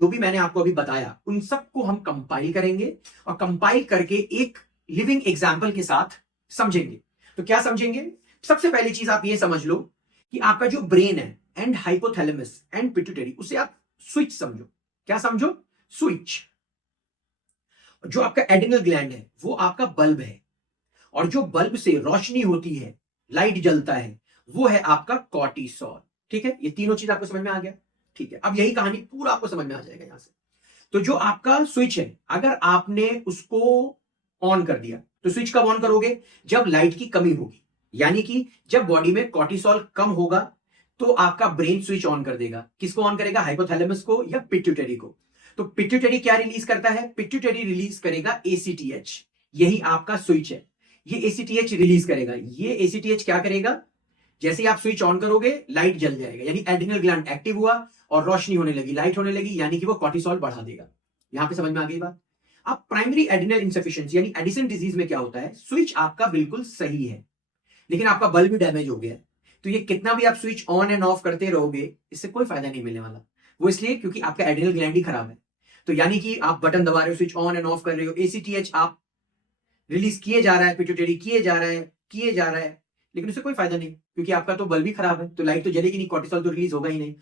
जो भी मैंने आपको अभी बताया उन सबको हम कंपाइल करेंगे और कंपाइल करके एक लिविंग एग्जाम्पल के साथ समझेंगे। तो क्या समझेंगे? सबसे पहली चीज आप ये समझ लो कि आपका जो ब्रेन है एंड हाइपोथैलेमस एंड पिट्यूटरी, उसे आप स्विच समझो। क्या समझो? स्विच। जो आपका एड्रिनल ग्लैंड है वो आपका बल्ब है, और जो बल्ब से रोशनी होती है, लाइट जलता है, वो है आपका कॉर्टिसोल। ठीक है, ये तीनों चीज आपको समझ में आ गया। ठीक है, अब यही कहानी पूरा आपको समझ में आ जाएगा यहां से। तो जो आपका स्विच है, अगर आपने उसको ऑन कर दिया, तो स्विच कब ऑन करोगे? जब लाइट की कमी होगी, यानी कि जब बॉडी में कॉर्टिसोल कम होगा तो आपका ब्रेन स्विच ऑन कर देगा। किसको ऑन करेगा? हाइपोथैलेमस को या पिट्यूटरी को। तो पिट्यूटरी क्या रिलीज करता है? पिट्यूटरी रिलीज करेगा एसीटीएच। यही आपका स्विच है, ये एसीटीएच रिलीज करेगा। ये एसीटीएच क्या करेगा? जैसे ही आप स्विच ऑन करोगे लाइट जल जाएगा, यानी एड्रिनल ग्लैंड एक्टिव हुआ और रोशनी होने लगी, लाइट होने लगी, यानी कि वो कॉर्टिसोल बढ़ा देगा। यहां पे समझ में आ गई बात? अब प्राइमरी एड्रिनल इंसफिशिएंसी यानी एडिसन डिजीज में क्या होता है? स्विच आपका बिल्कुल सही है, लेकिन आपका बल्ब भी डैमेज हो गया है। तो ये कितना भी आप स्विच ऑन एंड ऑफ करते रहोगे, इससे कोई फायदा नहीं मिलने वाला। वो इसलिए क्योंकि आपका एड्रिनल ग्लैंड ही खराब है। तो यानी कि आप बटन दबा रहे हो, स्विच ऑन एंड ऑफ कर रहे हो, एसीटीएच आप रिलीज किए जा रहा है, पिट्यूटरी किए जा रहा है, किए जा रहा है, लेकिन उससे कोई फायदा नहीं, क्योंकि आपका तो बल्ब ही खराब है, तो लाइट तो जलेगी नहीं, कॉर्टिसोल तो रिलीज होगा ही नहीं। तो